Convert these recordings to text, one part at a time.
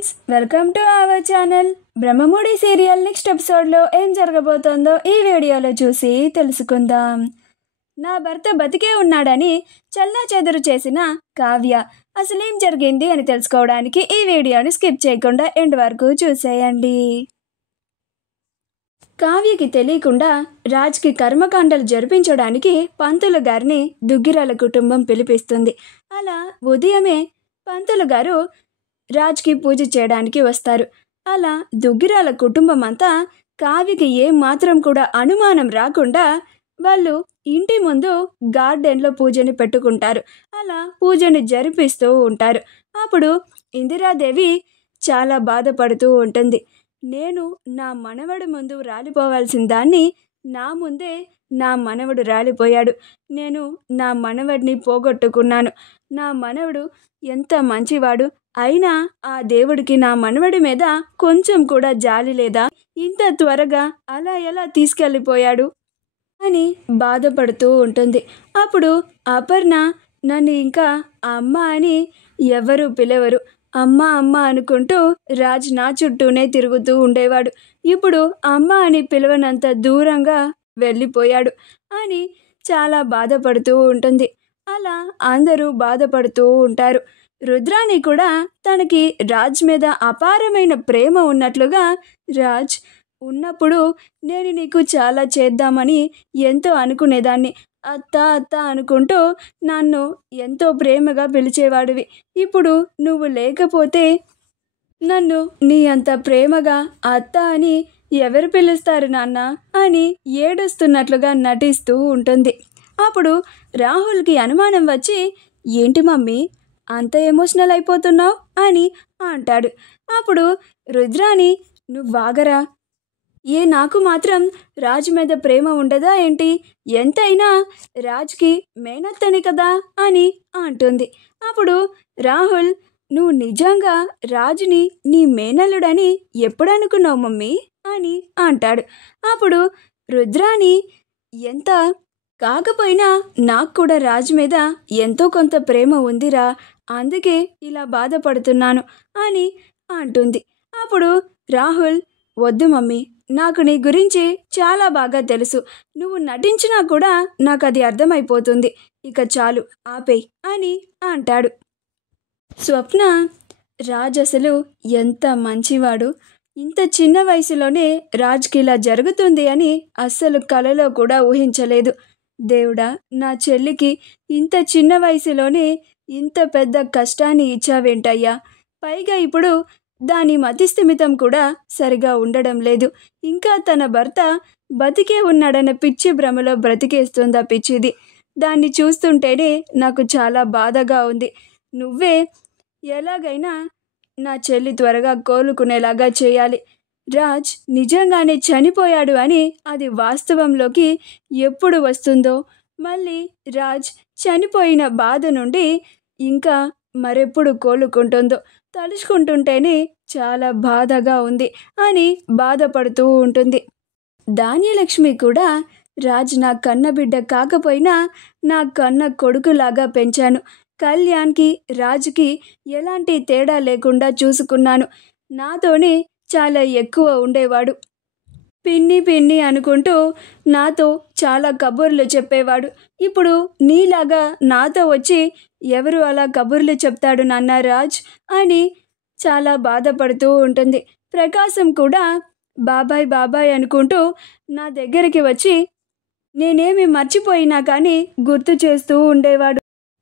Friends, welcome to our channel. Brahmamudi serial next ఎపిసోడ్లో ఏం జరగబోతోందో ఈ వీడియోలో చూసి తెలుసుకుందాం. నా భర్త బతికే ఉన్నాడని చెల్లాచెదురు చేసిన కావ్య అసలేం జరిగింది అని తెలుసుకోవడానికి ఈ వీడియోని స్కిప్ చేయకుండా ఎండ్ వరకు చూసేయండి. కావ్యకి తెలియకుండా రాజ్కి కర్మకాండలు జరిపించడానికి పంతులు గారిని దుగ్గిరాల కుటుంబం పిలిపిస్తుంది. అలా ఉదయమే పంతులు గారు రాజ్కి పూజ చేయడానికి వస్తారు. అలా దుగ్గిరాల కుటుంబం అంతా కావ్యకి ఏం మాత్రం కూడా అనుమానం రాకుండా వాళ్ళు ఇంటి ముందు గార్డెన్లో పూజని పెట్టుకుంటారు. అలా పూజని జరిపిస్తూ ఉంటారు. అప్పుడు ఇందిరాదేవి చాలా బాధపడుతూ ఉంటుంది. నేను నా మనవడు ముందు రాలిపోవాల్సిన దాన్ని నా ముందే నా మనవడు రాలిపోయాడు. నేను నా మనవడిని పోగొట్టుకున్నాను. నా మనవడు ఎంత మంచివాడు, అయినా ఆ దేవుడికి నా మనవడి మీద కొంచెం కూడా జాలి లేదా? ఇంత త్వరగా అలా ఎలా తీసుకెళ్ళిపోయాడు అని బాధపడుతూ ఉంటుంది. అప్పుడు అపర్ణ నన్ను ఇంకా అమ్మ అని ఎవరు పిలవరు, అమ్మ అమ్మ అనుకుంటూ రాజ్ నా చుట్టూనే తిరుగుతూ ఉండేవాడు. ఇప్పుడు అమ్మ అని పిలవనంత దూరంగా వెళ్ళిపోయాడు అని చాలా బాధపడుతూ ఉంటుంది. అలా అందరూ బాధపడుతూ ఉంటారు. రుద్రాణి కూడా తనకి రాజ్ మీద అపారమైన ప్రేమ ఉన్నట్లుగా, రాజ్ ఉన్నప్పుడు నేను నీకు చాలా చేద్దామని ఎంతో అనుకునేదాన్ని, అత్త అత్త అనుకుంటూ నన్ను ఎంతో ప్రేమగా పిలిచేవాడివి. ఇప్పుడు నువ్వు లేకపోతే నన్ను నీ అంత ప్రేమగా అత్త అని ఎవరు పిలుస్తారు నాన్న అని ఏడుస్తున్నట్లుగా నటిస్తూ ఉంటుంది. అప్పుడు రాహుల్కి అనుమానం వచ్చి, ఏంటి మమ్మీ అంత ఎమోషనల్ అయిపోతున్నావు అని అంటాడు. అప్పుడు రుద్రాణి, నువ్వు బాగరా, నాకు మాత్రం రాజ్ మీద ప్రేమ ఉండదా ఏంటి? ఎంతైనా రాజ్కి మేనత్తని కదా అని అంటుంది. అప్పుడు రాహుల్, నువ్వు నిజంగా రాజుని నీ మేనల్లుడని ఎప్పుడు అనుకున్నావు మమ్మీ అని అంటాడు. అప్పుడు రుద్రాణి, ఎంత కాకపోయినా నాకు కూడా రాజు మీద ఎంతో కొంత ప్రేమ ఉందిరా, అందుకే ఇలా బాధపడుతున్నాను అని అంటుంది. అప్పుడు రాహుల్, వద్దు మమ్మీ, నాకు నీ గురించి చాలా బాగా తెలుసు, నువ్వు నటించినా కూడా నాకు అది అర్థమైపోతుంది, ఇక చాలు ఆపేయ్ అని అంటాడు. స్వప్న, రాజ్ అసలు ఎంత మంచివాడు, ఇంత చిన్న వయసులోనే రాజ్కి ఇలా జరుగుతుంది అని అస్సలు కలలో కూడా ఊహించలేదు. దేవుడా, నా చెల్లికి ఇంత చిన్న వయసులోనే ఇంత పెద్ద కష్టాన్ని ఇచ్చావేంటయ్యా? పైగా ఇప్పుడు దాని మతిస్థిమితం కూడా సరిగా ఉండడం లేదు. ఇంకా తన భర్త బతికే ఉన్నాడన్న పిచ్చి భ్రమలో బ్రతికేస్తుందా పిచ్చిది. దాన్ని చూస్తుంటేనే నాకు చాలా బాధగా ఉంది. నువ్వే ఎలాగైనా నా చెల్లి త్వరగా కోలుకునేలాగా చేయాలి. రాజ్ నిజంగానే చనిపోయాడు అని అది వాస్తవంలోకి ఎప్పుడు వస్తుందో, మళ్ళీ రాజ్ చనిపోయిన బాధ నుండి ఇంకా మరెప్పుడు కోలుకుంటుందో తలుచుకుంటుంటేనే చాలా బాధగా ఉంది అని బాధపడుతూ ఉంటుంది. ధాన్యలక్ష్మి కూడా, రాజ్ నా కన్న బిడ్డ కాకపోయినా నా కన్న కొడుకులాగా పెంచాను. కళ్యాణ్కి రాజ్కి ఎలాంటి తేడా లేకుండా చూసుకున్నాను. నాతోనే చాలా ఎక్కువ ఉండేవాడు. పిన్ని పిన్ని అనుకుంటూ నాతో చాలా కబుర్లు చెప్పేవాడు. ఇప్పుడు నీలాగా నాతో వచ్చి ఎవరు అలా కబుర్లు చెప్తాడు నాన్న రాజ్ అని చాలా బాధపడుతూ ఉంటుంది. ప్రకాశం కూడా బాబాయ్ బాబాయ్ అనుకుంటూ నా దగ్గరికి వచ్చి నేనేమి మర్చిపోయినా కానీ గుర్తు చేస్తూ ఉండేవాడు.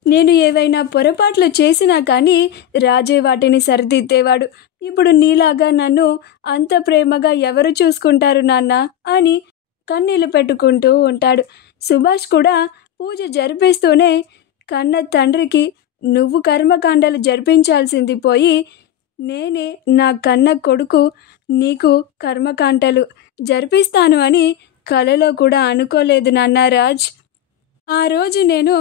నేను ఏవైనా పొరపాట్లు చేసినా కానీ రాజే వాటిని సరిదిద్దేవాడు. ఇప్పుడు నీలాగా నన్ను అంత ప్రేమగా ఎవరు చూసుకుంటారు నాన్న అని కన్నీళ్లు పెట్టుకుంటూ ఉంటాడు. సుభాష్ కూడా పూజ జరిపిస్తూనే, కన్న తండ్రికి నువ్వు కర్మకాండలు జరిపించాల్సింది పోయి నేనే నా కన్న కొడుకు నీకు కర్మకాండలు జరిపిస్తాను అని కలలో కూడా అనుకోలేదు నాన్న రాజ్. ఆ రోజు నేను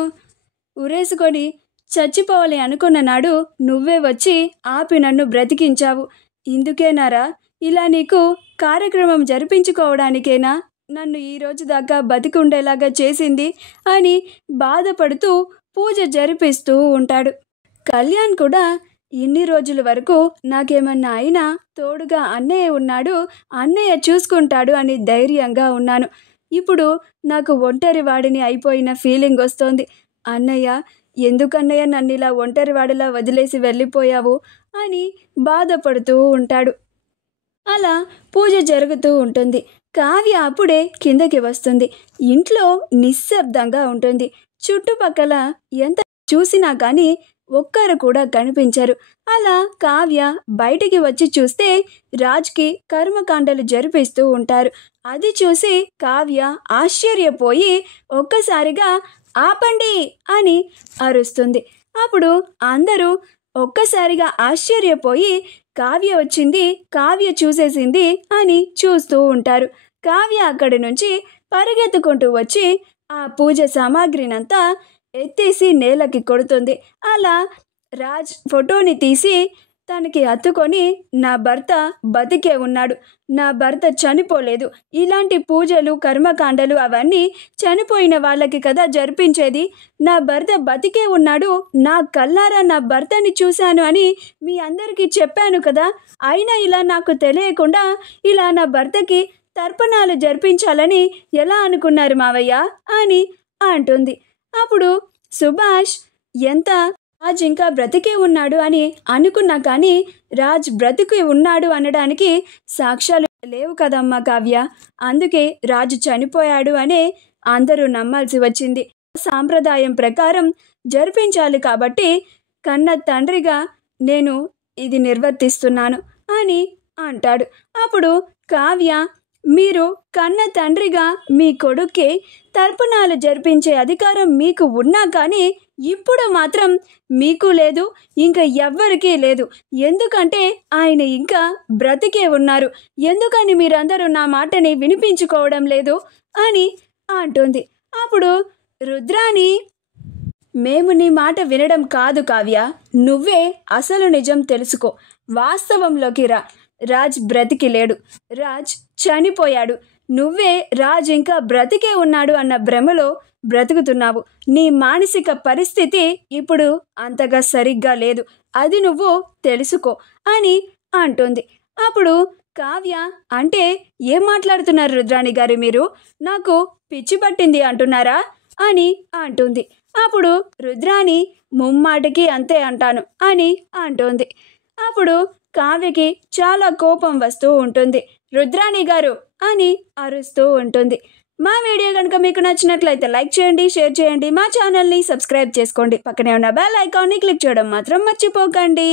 ఉరేసుకొని చచ్చిపోవాలి అనుకున్న నాడు నువ్వే వచ్చి ఆపి నన్ను బ్రతికించావు. ఇందుకేనారా ఇలా నీకు కార్యక్రమం జరిపించుకోవడానికేనా నన్ను ఈరోజు దాకా బతికుండేలాగా చేసింది అని బాధపడుతూ పూజ జరిపిస్తూ ఉంటాడు. కళ్యాణ్ కూడా ఇన్ని రోజుల వరకు నాకేమన్నా అయినా తోడుగా అన్నయ్య ఉన్నాడు, అన్నయ్య చూసుకుంటాడు అని ధైర్యంగా ఉన్నాను. ఇప్పుడు నాకు ఒంటరి వాడిని అయిపోయిన ఫీలింగ్ వస్తోంది. అన్నయ్య, ఎందుకన్నయ్య నన్ను ఇలా ఒంటరి వాడిలా వదిలేసి వెళ్ళిపోయావు అని బాధపడుతూ ఉంటాడు. అలా పూజ జరుగుతూ ఉంటుంది. కావ్య అప్పుడే కిందకి వస్తుంది. ఇంట్లో నిశ్శబ్దంగా ఉంటుంది. చుట్టుపక్కల ఎంత చూసినా కానీ ఒక్కరు కూడా కనిపించరు. అలా కావ్య బయటికి వచ్చి చూస్తే రాజ్కి కర్మకాండలు జరిపిస్తూ ఉంటారు. అది చూసి కావ్య ఆశ్చర్యపోయి ఒక్కసారిగా ఆపండి అని అరుస్తుంది. అప్పుడు అందరూ ఒక్కసారిగా ఆశ్చర్యపోయి కావ్య వచ్చింది, కావ్య చూసేసింది అని చూస్తూ ఉంటారు. కావ్య అక్కడి నుంచి పరిగెత్తుకుంటూ వచ్చి ఆ పూజ సామాగ్రినంతా ఎత్తేసి నేలకి కొడుతుంది. అలా రాజ్ ఫోటోని తీసి తనకి హత్తుకొని, నా భర్త బతికే ఉన్నాడు, నా భర్త చనిపోలేదు, ఇలాంటి పూజలు కర్మకాండలు అవన్నీ చనిపోయిన వాళ్ళకి కదా జరిపించేది, నా భర్త బతికే ఉన్నాడు, నా కళ్ళారా నా భర్తని చూశాను అని మీ అందరికీ చెప్పాను కదా, అయినా ఇలా నాకు తెలియకుండా ఇలా నా భర్తకి తర్పణాలు జరిపించాలని ఎలా అనుకున్నారు మావయ్య అని అంటుంది. అప్పుడు సుభాష్ ఎంత రాజ్ ఇంకా బ్రతికే ఉన్నాడు అని అనుకున్నా కానీ రాజ్ బ్రతికి ఉన్నాడు అనడానికి సాక్ష్యాలు లేవు కదమ్మా కావ్య, అందుకే రాజు చనిపోయాడు అనే అందరూ నమ్మాల్సి వచ్చింది. సాంప్రదాయం ప్రకారం జరిపించాలి కాబట్టి కన్న తండ్రిగా నేను ఇది నిర్వర్తిస్తున్నాను అని అంటాడు. అప్పుడు కావ్య, మీరు కన్న తండ్రిగా మీ కొడుక్కి తర్పణాలు జరిపించే అధికారం మీకు ఉన్నా కానీ ఇప్పుడు మాత్రం మీకు లేదు, ఇంకా ఎవ్వరికీ లేదు, ఎందుకంటే ఆయన ఇంకా బ్రతికే ఉన్నారు, ఎందుకని మీరందరూ నా మాటని వినిపించుకోవడం లేదు అని అంటుంది. అప్పుడు రుద్రాణి, మేము నీ మాట వినడం కాదు కావ్య, నువ్వే అసలు నిజం తెలుసుకో, వాస్తవంలోకి రా, రాజ్ బ్రతికి లేడు, రాజ్ చనిపోయాడు, నువ్వే రాజ్ ఇంకా బ్రతికే ఉన్నాడు అన్న భ్రమలో బ్రతుకుతున్నావు, నీ మానసిక పరిస్థితి ఇప్పుడు అంతగా సరిగ్గా లేదు, అది నువ్వు తెలుసుకో అని అంటుంది. అప్పుడు కావ్య, అంటే ఏం మాట్లాడుతున్నారు రుద్రాణి గారు, మీరు నాకు పిచ్చి పట్టింది అంటున్నారా అని అంటుంది. అప్పుడు రుద్రాణి, ముమ్మాటికి అంతే అంటాను అని అంటుంది. అప్పుడు కావ్యకి చాలా కోపం వస్తూ ఉంటుంది. రుద్రాణి గారు అని అరుస్తూ ఉంటుంది. మా వీడియో కనుక మీకు నచ్చినట్లయితే లైక్ చేయండి, షేర్ చేయండి, మా ఛానల్ని సబ్స్క్రైబ్ చేసుకోండి, పక్కనే ఉన్న బెల్ ఐకాన్ని క్లిక్ చేయడం మాత్రం మర్చిపోకండి.